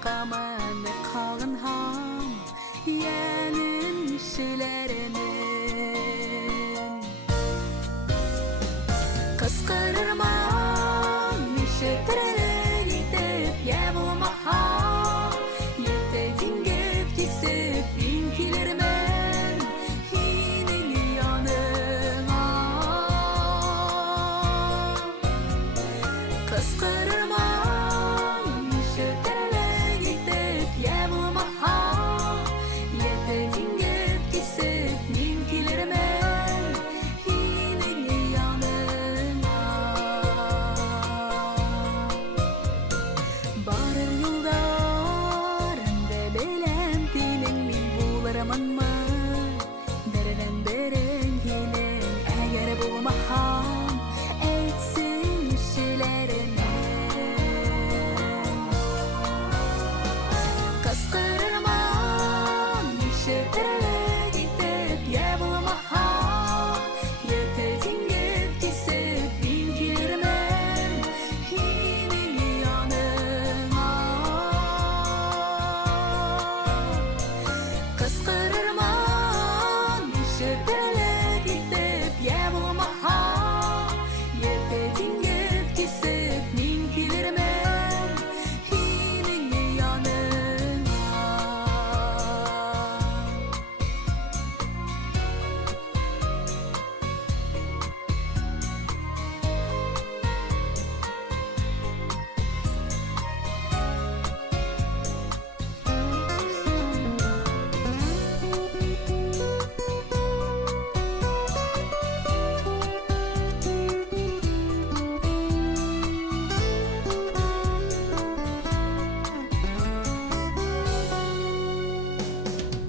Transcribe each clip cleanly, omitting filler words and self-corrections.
Kamanı kalın ham yenin işlerinin kıskırırman işitirere gidip ye bulmaha yete dingip kisip binkilermen hinin yanına kıskırırman işitirere gidip ye bulmaha yete dingip kisip binkilermen hinin yanına barır yollarında belem dinin min bularımın mı derinen derin hinin eğer bulmaham etsin işlerine kıskırırman işitirere gidip ye bulmaha yete dingip kisip binkilermen hinin yanına kıskırırman işitirere gidip ye bulmaha yete dingip kisip binkilermen hinin yanına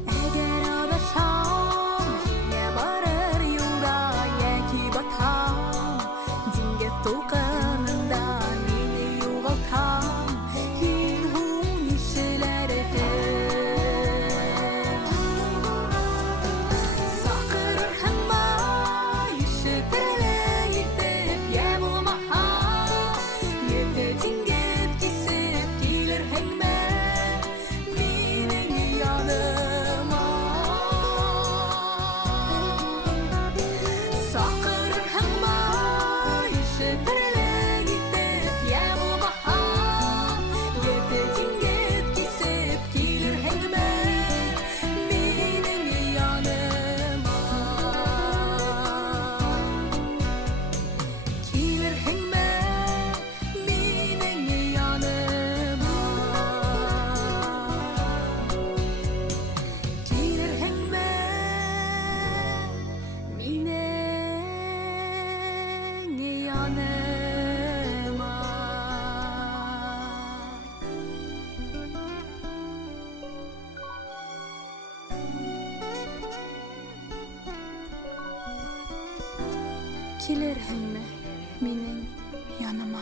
Eğer adaşam ne barır yolda yeki batam dingep tulkanında meni yoğaltam hin hun işlerden sakırır hemma işitirere gidip ye bulmaha yete dingep kisip gelir hemme menin yanıma sakırır hemma işitirere gidip ye bulmaha yete dingep kisip gelir hemme menin yanıma gelir hemme menin yanıma gelir hemme menin yanıma gelir hemme menin yanıma